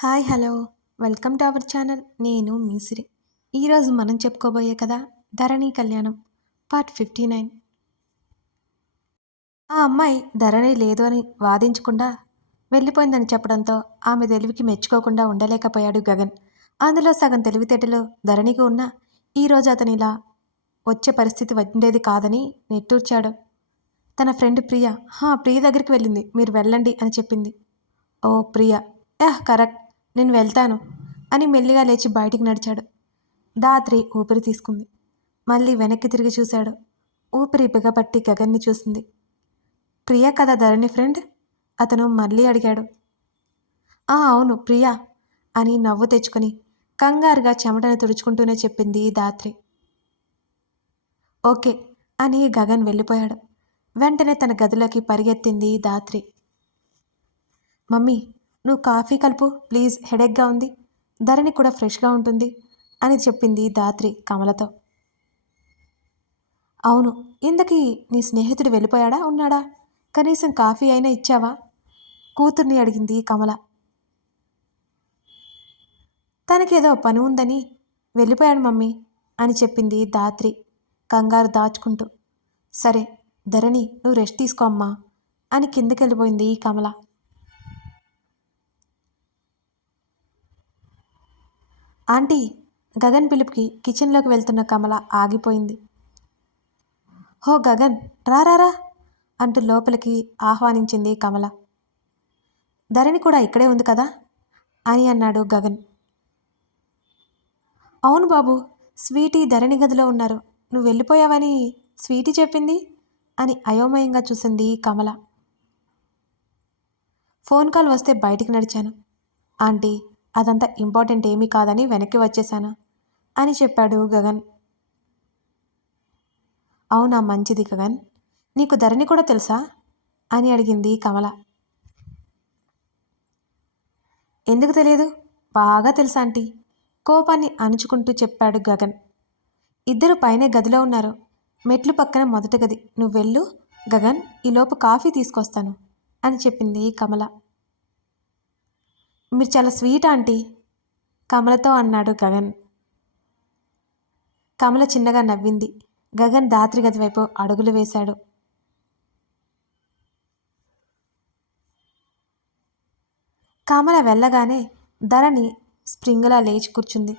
Hi hello. Welcome to our channel. నేను మీసిరి. ఈరోజు మనం చెప్పుకోబోయే కదా ధరణి కళ్యాణం పార్ట్ ఫిఫ్టీ నైన్. ఆ అమ్మాయి ధరణి లేదు అని వాదించకుండా వెళ్ళిపోయిందని చెప్పడంతో ఆమె తెలివికి మెచ్చుకోకుండా ఉండలేకపోయాడు గగన్. అందులో సగం తెలివితేటలు ధరణికి ఉన్న ఈరోజు అతని ఇలా వచ్చే పరిస్థితి ఉండేది కాదని నెట్టూర్చాడు. తన ఫ్రెండ్ ప్రియ హా ప్రియ దగ్గరికి వెళ్ళింది. మీరు వెళ్ళండి అని చెప్పింది. ఓ ప్రియ. Yeah correct. నేను వెళ్తాను అని మెల్లిగా లేచి బయటికి నడిచాడు. దాత్రి ఊపిరి తీసుకుంది. మళ్ళీ వెనక్కి తిరిగి చూశాడు. ఊపిరి బిగపట్టి గగన్ని చూసింది. ప్రియా కదా ధరణి ఫ్రెండ్? అతను మళ్ళీ అడిగాడు. ఆ అవును ప్రియా అని నవ్వు తెచ్చుకొని కంగారుగా చెమటను తుడుచుకుంటూనే చెప్పింది దాత్రి ఓకే అని గగన్ వెళ్ళిపోయాడు. వెంటనే తన గదిలోకి పరిగెత్తింది దాత్రి మమ్మీ నువ్వు కాఫీ కలుపు ప్లీజ్ హెడేక్గా ఉంది. ధరణి కూడా ఫ్రెష్గా ఉంటుంది అని చెప్పింది దాత్రి కమలతో. అవును ఇందకి నీ స్నేహితుడు వెళ్ళిపోయాడా ఉన్నాడా? కనీసం కాఫీ అయినా ఇచ్చావా? కూతుర్ని అడిగింది కమల. తనకేదో పని ఉందని వెళ్ళిపోయాడు మమ్మీ అని చెప్పింది దాత్రి కంగారు దాచుకుంటూ. సరే ధరణి నువ్వు రెస్ట్ తీసుకో అమ్మా అని కిందకెళ్ళిపోయింది కమల. ఆంటీ గగన్ పిలుపుకి కిచెన్లోకి వెళ్తున్న కమల ఆగిపోయింది. హో గగన్ రారారా అంటూ లోపలికి ఆహ్వానించింది కమల. ధరణి కూడా ఇక్కడే ఉంది కదా అని అన్నాడు గగన్. అవును బాబు స్వీటీ ధరణి గదిలో ఉన్నారు. నువ్వు వెళ్ళిపోయావని స్వీటీ చెప్పింది అని అయోమయంగా చూసింది కమల. ఫోన్ కాల్ వస్తే బయటికి నడిచాను. ఆంటీ అదంతా ఇంపార్టెంట్ ఏమీ కాదని వెనక్కి వచ్చేశాను అని చెప్పాడు గగన్. అవునా మంచిది గగన్. నీకు ధరణి కూడా తెలుసా? అని అడిగింది కమల. ఎందుకు తెలియదు? బాగా తెలుసా ఆంటీ. కోపాన్ని అణుచుకుంటూ చెప్పాడు గగన్. ఇద్దరు పైనే గదిలో ఉన్నారు. మెట్లు పక్కన మొదటి గది. నువ్వు వెళ్ళు గగన్ ఈలోపు కాఫీ తీసుకొస్తాను అని చెప్పింది కమల. మీరు చాలా స్వీట్ ఆంటీ. కమలతో అన్నాడు గగన్. కమల చిన్నగా నవ్వింది. గగన్ దాత్రి గది వైపు అడుగులు వేశాడు. కమల వెళ్ళగానే ధరణి స్ప్రింగులా లేచి కూర్చుంది.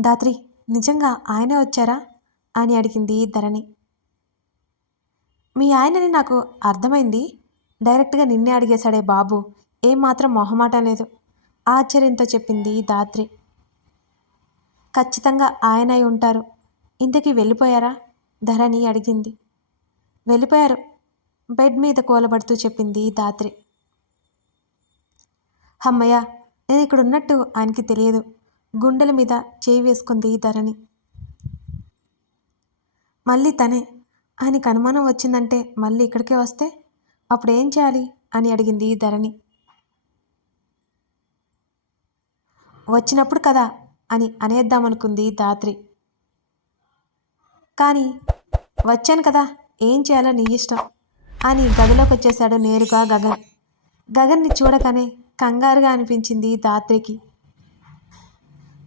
దాత్రి నిజంగా ఆయనే వచ్చారా? అని అడిగింది ధరణి. మీ ఆయనని నాకు అర్థమైంది. డైరెక్ట్గా నిన్నే అడిగేశాడే బాబు. ఏమాత్రం మొహమాట లేదు ఆశ్చర్యంతో చెప్పింది దాత్రి. ఖచ్చితంగా ఆయనై ఉంటారు. ఇంతకీ వెళ్ళిపోయారా? ధరణి అడిగింది. వెళ్ళిపోయారు. బెడ్ మీద కూలబడుతూ చెప్పింది దాత్రి. అమ్మయ్య నేను ఇక్కడ ఉన్నట్టు ఆయనకి తెలియదు. గుండెల మీద చేయి వేసుకుంది ధరణి. మళ్ళీ తనే ఆయనకి అనుమానం వచ్చిందంటే మళ్ళీ ఇక్కడికే వస్తే? అప్పుడు ఏం చేయాలి? అని అడిగింది ధరణి. వచ్చినప్పుడు కదా అని అనేద్దామనుకుంది దాత్రి. కానీ వచ్చాను కదా ఏం చేయాలో నీ ఇష్టం అని గదిలోకి వచ్చేశాడు నేరుగా గగన్. గగన్ని చూడగానే కంగారుగా అనిపించింది దాత్రికి.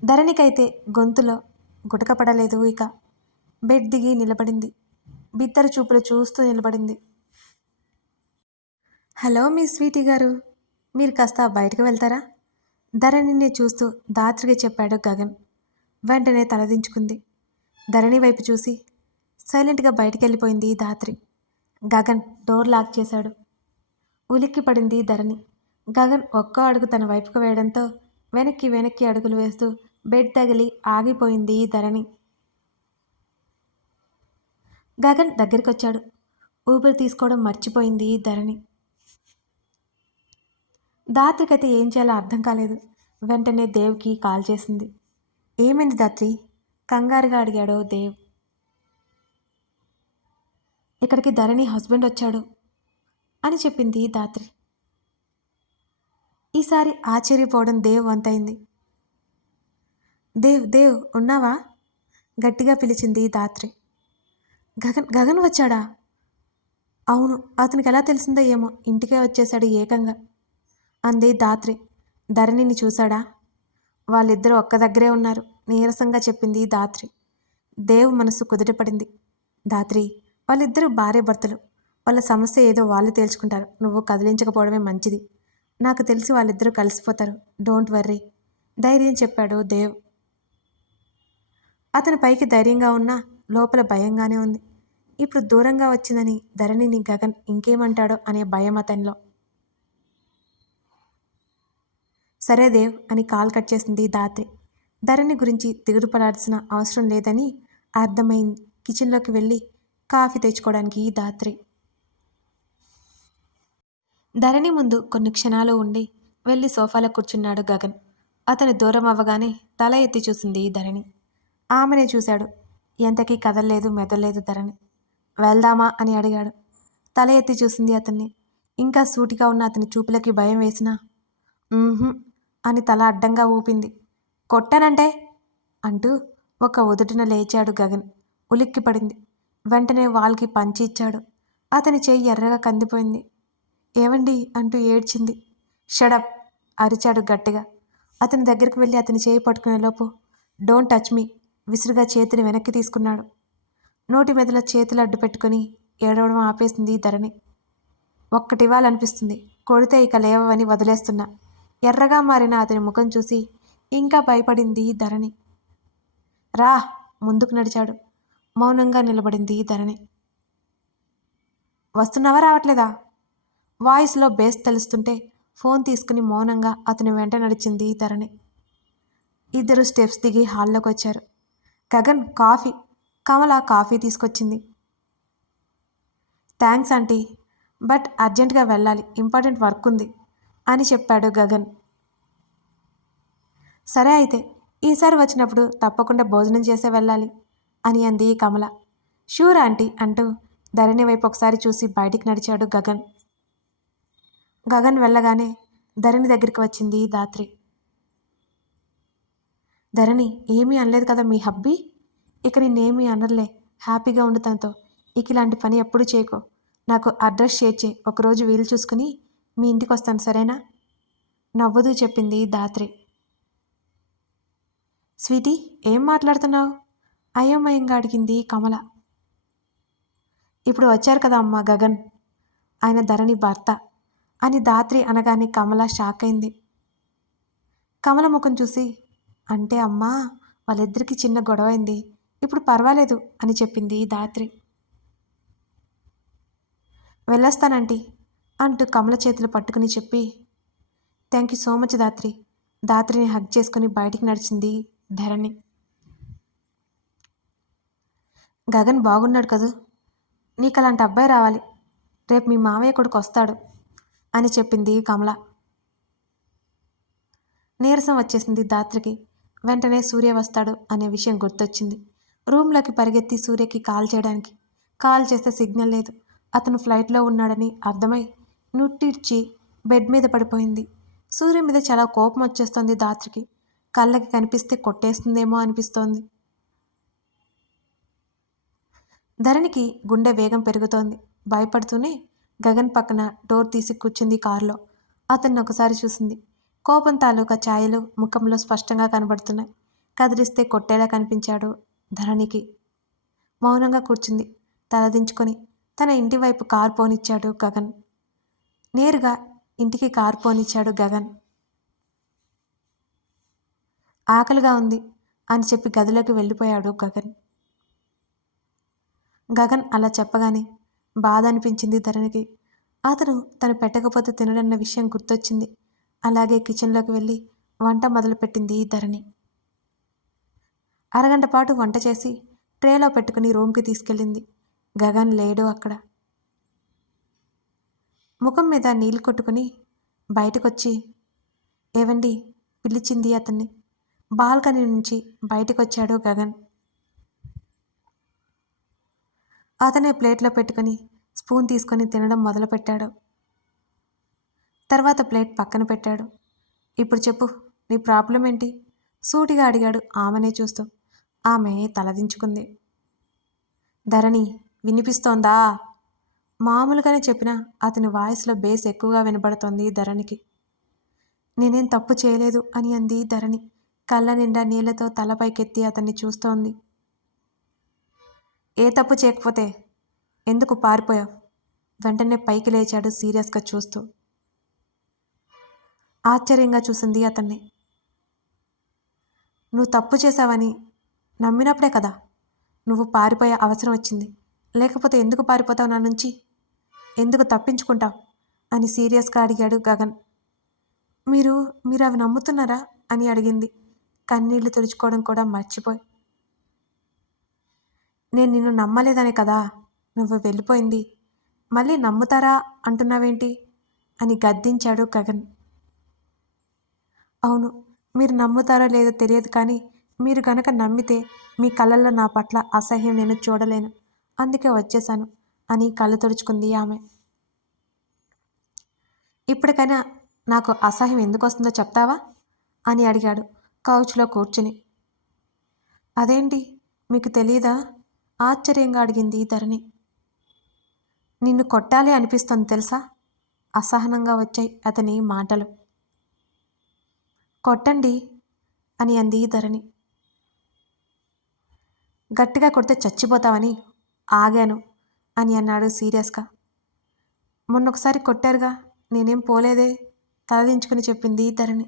ధరణికైతే గొంతులో గుటకపడలేదు ఇక. బెడ్ దిగి నిలబడింది. బిత్తర చూపులు చూస్తూ నిలబడింది. హలో మీ స్వీటీ గారు మీరు కాస్త బయటకు వెళ్తారా? ధరణిని చూస్తూ దాత్రికి చెప్పాడు గగన్. వెంటనే తలదించుకుంది. ధరణి వైపు చూసి సైలెంట్గా బయటికి వెళ్ళిపోయింది దాత్రి. గగన్ డోర్ లాక్ చేశాడు. ఉలిక్కి పడింది ధరణి. గగన్ ఒక్కో అడుగు తన వైపుకు వేయడంతో వెనక్కి వెనక్కి అడుగులు వేస్తూ బెడ్ తగిలి ఆగిపోయింది ధరణి. గగన్ దగ్గరికి వచ్చాడు ఊపిరి తీసుకోవడం మర్చిపోయింది ధరణి. దాత్రికైతే ఏం చేయాలో అర్థం కాలేదు. వెంటనే దేవ్కి కాల్ చేసింది. ఏమైంది దాత్రి? కంగారుగా అడిగాడు దేవ్. ఇక్కడికి ధరణి హస్బెండ్ వచ్చాడు అని చెప్పింది దాత్రి. ఈసారి ఆశ్చర్యపోవడం దేవ్ వంతైంది. దేవ్ దేవ్ ఉన్నావా? గట్టిగా పిలిచింది దాత్రి. గగన్ గగన్ వచ్చాడా? అవును అతనికి ఎలా తెలిసిందో ఏమో ఇంటికే వచ్చేశాడు ఏకంగా. అంది దాత్రి. ధరణిని చూశాడా? వాళ్ళిద్దరూ ఒక్క దగ్గరే ఉన్నారు. నీరసంగా చెప్పింది దాత్రి. దేవ్ మనసు కుదుటపడింది. దాత్రి వాళ్ళిద్దరూ భార్య భర్తలు వాళ్ళ సమస్య ఏదో వాళ్ళు తేల్చుకుంటారు. నువ్వు కదిలించకపోవడమే మంచిది. నాకు తెలిసి వాళ్ళిద్దరూ కలిసిపోతారు. Don't worry. ధైర్యం చెప్పాడు దేవ్. అతని పైకి ధైర్యంగా ఉన్నా లోపల భయంగానే ఉంది. ఇప్పుడు దూరంగా వచ్చిందని ధరణిని గగన్ ఇంకేమంటాడో అనే భయం అతనిలో. సరే దేవ్ అని కాల్ కట్ చేసింది దాత్రి. ధరణి గురించి దిగుడు పడాల్సిన అవసరం లేదని అర్థమైంది. కిచెన్లోకి వెళ్ళి కాఫీ తెచ్చుకోవడానికి దాత్రి. ధరణి ముందు కొన్ని క్షణాలు ఉండి వెళ్ళి సోఫాలో కూర్చున్నాడు గగన్. అతను దూరం అవ్వగానే తల ఎత్తి చూసింది ధరణి. ఆమెనే చూశాడు. ఎంతకీ కదలలేదు మెదలలేదు ధరణి. వెళ్దామా అని అడిగాడు. తల ఎత్తి చూసింది అతన్ని. ఇంకా సూటిగా ఉన్న అతని చూపులకి భయం వేసినా అని తల అడ్డంగా ఊపింది. కొట్టానంటే? అంటూ ఒక ఉదుటిన లేచాడు గగన్. ఉలిక్కి పడింది. వెంటనే వాల్కి పంచి ఇచ్చాడు. అతని చెయ్యి ఎర్రగా కందిపోయింది. ఏవండి? అంటూ ఏడ్చింది. షడప్ అరిచాడు గట్టిగా. అతని దగ్గరికి వెళ్ళి అతని చేయి పట్టుకునేలోపు డోంట్ టచ్ మీ విసురుగా చేతిని వెనక్కి తీసుకున్నాడు. నోటి మెదల చేతులు అడ్డు పెట్టుకుని ఏడవడం ఆపేసింది ధరణి. ఒక్కటివ్వాలనిపిస్తుంది కొడితే ఇక లేవని వదిలేస్తున్నా. ఎర్రగా మారిన అతని ముఖం చూసి ఇంకా భయపడింది ధరణి. రా ముందుకు నడిచాడు. మౌనంగా నిలబడింది ధరణి. వస్తున్నావా రావట్లేదా? వాయిస్లో బేస్ తెలుస్తుంటే ఫోన్ తీసుకుని మౌనంగా అతని వెంట నడిచింది ధరణి. ఇద్దరు స్టెప్స్ దిగి హాల్లోకి వచ్చారు. గగన్ కాఫీ. కమల కాఫీ తీసుకొచ్చింది. Thanks aunty. బట్ అర్జెంటుగా వెళ్ళాలి. ఇంపార్టెంట్ వర్క్ ఉంది. అని చెప్పాడు గగన్. సరే అయితే ఈసారి వచ్చినప్పుడు తప్పకుండా భోజనం చేసే వెళ్ళాలి అని అంది కమల. షూర్ ఆంటీ అంటూ ధరణి వైపు ఒకసారి చూసి బయటికి నడిచాడు గగన్. గగన్ వెళ్ళగానే ధరణి దగ్గరికి వచ్చింది దాత్రి ధరణి ఏమీ అనలేదు కదా మీ హబ్బీ? ఇక నిన్నేమీ అనర్లే హ్యాపీగా ఉండు తనతో. ఇక ఇలాంటి పని ఎప్పుడు చేయకో. నాకు అడ్రస్ షేర్ చేయి ఒకరోజు వీలు చూసుకుని మీ ఇంటికి వస్తాను సరేనా? నవ్వుతూ చెప్పింది దాత్రి స్వీటీ ఏం మాట్లాడుతున్నావు? అయోమయంగా అడిగింది కమల. ఇప్పుడు వచ్చారు కదా అమ్మ గగన్ ఆయన ధరణి భర్త అని దాత్రి అనగానే కమల షాక్ అయింది. కమల ముఖం చూసి అంటే అమ్మా వాళ్ళిద్దరికీ చిన్న గొడవ అయింది ఇప్పుడు పర్వాలేదు అని చెప్పింది దాత్రి వెళ్ళొస్తానంటీ. అంటూ కమల చేతులు పట్టుకుని చెప్పి thank you so much Dhatri దాత్రిని hug చేసుకుని బయటికి నడిచింది ధరణి. గగన్ బాగున్నాడు కదూ? నీకు అలాంటి అబ్బాయి రావాలి. రేపు మీ మావయ్య కొడుకు వస్తాడు అని చెప్పింది కమల. నీరసం వచ్చేసింది దాత్రికి. వెంటనే సూర్య వస్తాడు అనే విషయం గుర్తొచ్చింది. రూమ్లోకి పరిగెత్తి సూర్యకి కాల్ చేయడానికి. కాల్ చేస్తే సిగ్నల్ లేదు. అతను ఫ్లైట్లో ఉన్నాడని అర్థమై నుట్టిడ్చి బెడ్ మీద పడిపోయింది. సూర్య మీద చాలా కోపం వచ్చేస్తోంది దాత్రికి. కళ్ళకి కనిపిస్తే కొట్టేస్తుందేమో అనిపిస్తోంది. ధరణికి గుండె వేగం పెరుగుతోంది. భయపడుతూనే గగన్ పక్కన డోర్ తీసి కూర్చుంది కారులో. అతన్ని ఒకసారి చూసింది. కోపం తాలూకా ఛాయలు ముఖంలో స్పష్టంగా కనబడుతున్నాయి. కదిలిస్తే కొట్టేలా కనిపించాడు ధరణికి. మౌనంగా కూర్చుంది. తలదించుకొని తన ఇంటి వైపు కారు పోనిచ్చాడు గగన్. నేరుగా ఇంటికి కారు పోనిచ్చాడు గగన్. ఆకలిగా ఉంది అని చెప్పి గదిలోకి వెళ్ళిపోయాడు గగన్. గగన్ అలా చెప్పగానే బాధ అనిపించింది ధరణికి. అతను తను పెట్టకపోతే తినడన్న విషయం గుర్తొచ్చింది. అలాగే కిచెన్లోకి వెళ్ళి వంట మొదలుపెట్టింది ధరణి. అరగంట పాటు వంట చేసి ట్రేలో పెట్టుకుని రూమ్కి తీసుకెళ్ళింది. గగన్ లేడు అక్కడ. ముఖం మీద నీళ్ళు కొట్టుకుని బయటకొచ్చి ఏవండి? పిలిచింది అతన్ని. బాల్కనీ నుంచి బయటకొచ్చాడు గగన్. అతనే ప్లేట్లో పెట్టుకొని స్పూన్ తీసుకొని తినడం మొదలుపెట్టాడు. తర్వాత ప్లేట్ పక్కన పెట్టాడు. ఇప్పుడు చెప్పు నీ ప్రాబ్లం ఏంటి? సూటిగా అడిగాడు ఆమెనే చూస్తూ. ఆమె తలదించుకుంది. ధరణి వినిపిస్తోందా? మామూలుగానే చెప్పినా అతని వాయిస్లో బేస్ ఎక్కువగా వినబడుతోంది ధరణికి. నేనేం తప్పు చేయలేదు అని అంది ధరణి. కళ్ళ నిండా నీళ్ళతో తలపైకెత్తి అతన్ని చూస్తోంది. ఏ తప్పు చేయకపోతే ఎందుకు పారిపోయావు? వెంటనే పైకి లేచాడు సీరియస్గా చూస్తూ. ఆశ్చర్యంగా చూసింది అతన్ని. నువ్వు తప్పు చేశావని నమ్మినప్పుడే కదా నువ్వు పారిపోయే అవసరం వచ్చింది. లేకపోతే ఎందుకు పారిపోతావు నా నుంచి? ఎందుకు తప్పించుకుంటావు? అని సీరియస్గా అడిగాడు గగన్. మీరు మీరు అవి నమ్ముతున్నారా? అని అడిగింది. కన్నీళ్ళు తుడుచుకోవడం కూడా మర్చిపోయి. నేను నిన్ను నమ్మలేదనే కదా? నువ్వు వెళ్ళిపోయింది. మళ్ళీ నమ్ముతారా? అంటున్నావేంటి? అని గద్దించాడు గగన్. అవును మీరు నమ్ముతారో లేదో తెలియదు కానీ మీరు గనక నమ్మితే మీ కళ్ళల్లో నా పట్ల అసహ్యం నేను చూడలేను. అందుకే వచ్చేసాను. అని కళ్ళు తుడుచుకుంది ఆమె. ఇప్పటికైనా నాకు అసహ్యం ఎందుకు వస్తుందో చెప్తావా? అని అడిగాడు కౌచ్లో కూర్చుని. అదేంటి? మీకు తెలియదా ఆశ్చర్యంగా అడిగింది ధరణి. నిన్ను కొట్టాలి అనిపిస్తుంది తెలుసా? అసహనంగా వచ్చాయి అతని మాటలు. కొట్టండి అని అంది ధరణి. గట్టిగా కొడితే చచ్చిపోతావని ఆగాను. అని అన్నాడు సీరియస్గా. మొన్నొకసారి కొట్టారుగా నేనేం పోలేదే తలదించుకుని చెప్పింది ధరణి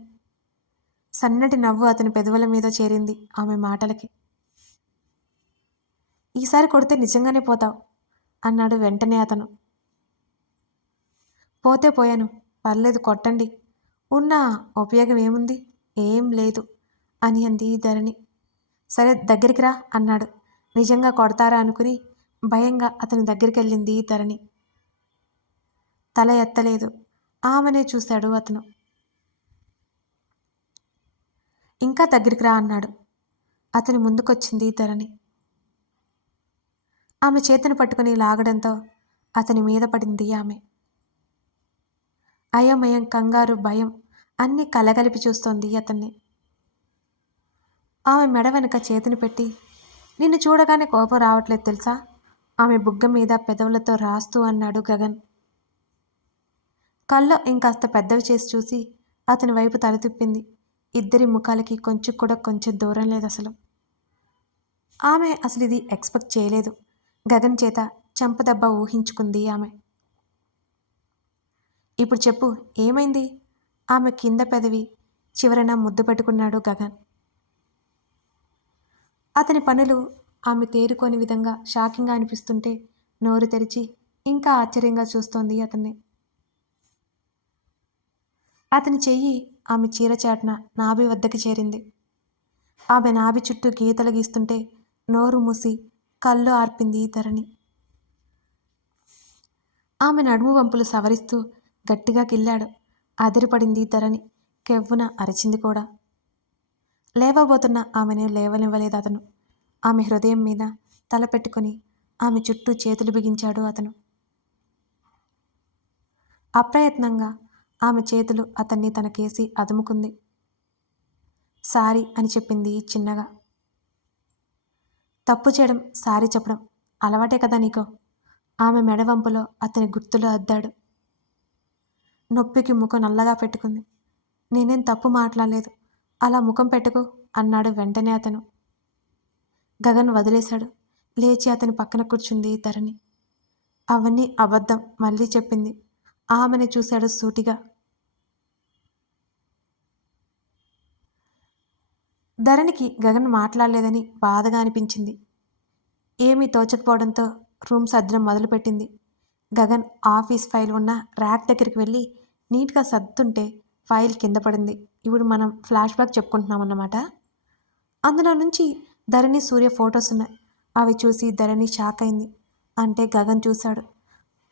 సన్నటి నవ్వు అతని పెదవుల మీద చేరింది ఆమె మాటలకి. ఈసారి కొడితే నిజంగానే పోతావు అన్నాడు వెంటనే అతను. పోతే పోయాను పర్లేదు కొట్టండి ఉన్న ఉపయోగం ఏముంది? ఏం లేదు అని అంది ధరణి సరే దగ్గరికి రా అన్నాడు. నిజంగా కొడతారా అనుకుని భయంగా అతని దగ్గరికి వెళ్ళింది ధరణి. తల ఎత్తలేదు. ఆమెనే చూశాడు అతను. ఇంకా దగ్గరికి రా అన్నాడు. అతని ముందుకొచ్చింది ధరణి. ఆమె చేతిని పట్టుకుని లాగడంతో అతని మీద పడింది ఆమె. అయోమయం కంగారు భయం అన్నీ కలగలిపి చూస్తోంది అతన్ని. ఆమె మెడ వెనుక చేతిని పెట్టి నిన్ను చూడగానే కోపం రావట్లేదు తెలుసా? ఆమె బుగ్గ మీద పెదవులతో రాస్తూ అన్నాడు గగన్. కళ్ళ ఇంకాస్త పెద్దవి చేసి చూసి అతని వైపు తల తిప్పింది. ఇద్దరి ముఖాలకి కొంచెం కూడా కొంచెం దూరం లేదు అసలు ఆమె అసలు ఇది ఎక్స్పెక్ట్ చేయలేదు. గగన్ చేత చెంపదెబ్బ ఊహించుకుంది ఆమె. ఇప్పుడు చెప్పు ఏమైంది? ఆమె కింద పెదవి చివరన ముద్దు పెట్టుకున్నాడు గగన్. అతని పనులు ఆమె తేరుకోని విధంగా షాకింగ్గా అనిపిస్తుంటే నోరు తెరిచి ఇంకా ఆశ్చర్యంగా చూస్తోంది అతన్ని. అతని చెయ్యి ఆమె చీరచాటున నాభి వద్దకు చేరింది. ఆమె నాభి చుట్టూ గీతలు గీస్తుంటే నోరు మూసి కళ్ళు ఆర్పింది ధరణి. ఆమె నడుము వంపులు సవరిస్తూ గట్టిగా కిల్లాడు అదిరిపడింది ధరణి. కెవ్వున అరిచింది కూడా. లేవబోతున్న ఆమెను లేవనివ్వలేదు అతను. ఆమె హృదయం మీద తల పెట్టుకుని ఆమె చుట్టూ చేతులు బిగించాడు అతను. అప్రయత్నంగా ఆమె చేతులు అతన్ని తనకేసి అదుముకుంది. సారీ అని చెప్పింది చిన్నగా. తప్పు చేయడం సారీ చెప్పడం అలవాటే కదా నీకు? ఆమె మెడవంపులో అతని గుర్తులు అద్దాడు. నొప్పికి ముఖం నల్లగా పెట్టుకుంది. నేనేం తప్పు మాట్లాడలేదు. అలా ముఖం పెట్టుకో అన్నాడు వెంటనే అతను. గగన్ వదిలేశాడు. లేచి అతని పక్కన కూర్చుంది ధరణి. అవన్నీ అబద్ధం మళ్ళీ చెప్పింది. ఆమెని చూశాడు సూటిగా. ధరణికి గగన్ మాట్లాడలేదని బాధగా అనిపించింది. ఏమీ తోచకపోవడంతో రూమ్ సర్దడం మొదలుపెట్టింది. గగన్ ఆఫీస్ ఫైల్ ఉన్న ర్యాక్ దగ్గరికి వెళ్ళి నీట్గా సర్దుతుంటే ఫైల్ కింద పడింది. ఇప్పుడు మనం ఫ్లాష్ బ్యాక్ చెప్పుకుంటున్నాం అన్నమాట అందులో నుంచి ధరణి సూర్య ఫొటోస్ ఉన్నాయి. అవి చూసి ధరణి షాక్ అయింది. అంటే గగన్ చూశాడు.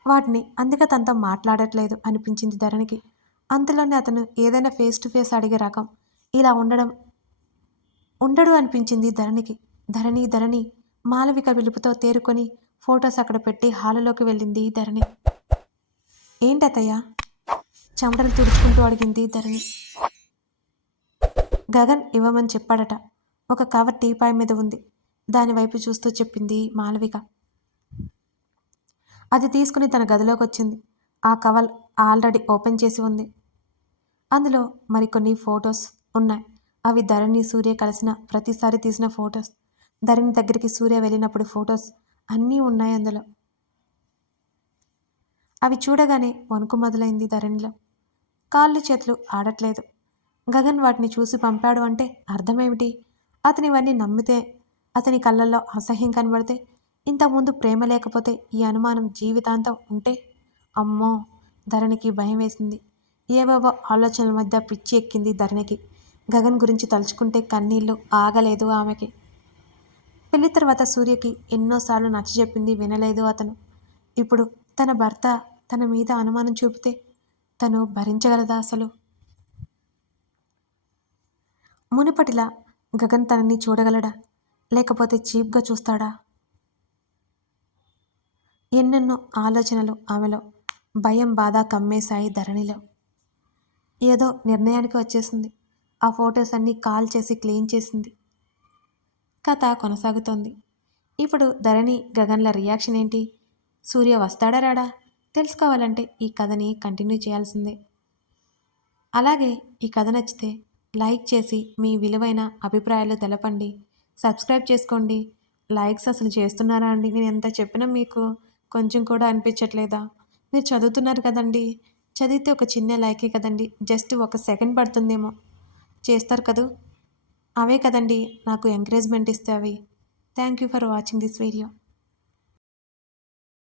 వాటిని అందుకే తనతో మాట్లాడట్లేదు అనిపించింది ధరణికి. అంతలోనే అతను ఏదైనా ఫేస్ టు ఫేస్ అడిగే రకం. ఇలా ఉండడం ఉండడు అనిపించింది ధరణికి. ధరణి ధరణి మాలవిక పిలుపుతో తేరుకొని ఫొటోస్ అక్కడ పెట్టి హాలులోకి వెళ్ళింది ధరణి. ఏంటతయ్యా చెమటలు తుడుచుకుంటూ అడిగింది ధరణి. గగన్ ఇవ్వమని చెప్పాడట. ఒక కవర్ టీపాయ్ మీద ఉంది. దాని వైపు చూస్తూ చెప్పింది మాలవిక అది తీసుకుని తన గదిలోకి వచ్చింది ఆ కవర్ ఆల్రెడీ ఓపెన్ చేసి ఉంది. అందులో మరికొన్ని ఫొటోస్ ఉన్నాయి. అవి ధరణి సూర్య కలిసిన ప్రతిసారి తీసిన ఫొటోస్. ధరణి దగ్గరికి సూర్య వెళ్ళినప్పుడు ఫొటోస్ అన్నీ ఉన్నాయి అందులో. అవి చూడగానే వణుకు మొదలైంది ధరణిలో. కాళ్ళు చేతులు ఆడట్లేదు. గగన్ వాటిని చూసి పంపాడు అంటే అర్థమేమిటి? అతని ఇవన్నీ నమ్మితే అతని కళ్ళల్లో అసహ్యం కనబడితే ఇంతకుముందు ప్రేమ లేకపోతే ఈ అనుమానం జీవితాంతం ఉంటే అమ్మో ధరణికి భయం వేసింది. ఏవేవో ఆలోచనల మధ్య పిచ్చి ఎక్కింది ధరణికి. గగన్ గురించి తలుచుకుంటే కన్నీళ్ళు ఆగలేదు ఆమెకి. పెళ్ళి తర్వాత సూర్యకి ఎన్నోసార్లు నచ్చజెప్పింది వినలేదు అతను. ఇప్పుడు తన భర్త తన మీద అనుమానం చూపితే తను భరించగలదా అసలు? మునుపటిలా గగన్ తనని చూడగలడా? లేకపోతే చీప్గా చూస్తాడా? ఎన్నెన్నో ఆలోచనలు ఆమెలో. భయం బాధ కమ్మేశాయి ధరణిలో. ఏదో నిర్ణయానికి వచ్చేసింది. ఆ ఫొటోస్ అన్నీ కాల్ చేసి క్లీన్ చేసింది. కథ కొనసాగుతోంది. ఇప్పుడు ధరణి గగన్ల రియాక్షన్ ఏంటి? సూర్య వస్తాడా రాడా? తెలుసుకోవాలంటే ఈ కథని కంటిన్యూ చేయాల్సిందే. అలాగే ఈ కథ నచ్చితే లైక్ చేసి మీ విలువైన అభిప్రాయాలు తెలపండి. సబ్స్క్రైబ్ చేసుకోండి. లైక్స్ అసలు చేస్తున్నారా అండి? నేను ఎంత చెప్పినా మీకు కొంచెం కూడా అనిపించట్లేదా? మీరు చదువుతున్నారు కదండి. చదివితే ఒక చిన్న లైకే కదండి. జస్ట్ ఒక సెకండ్ పడుతుందేమో. చేస్తారు కదూ? అవే కదండి నాకు ఎంకరేజ్మెంట్ ఇస్తే అవి. Thank you for watching this video.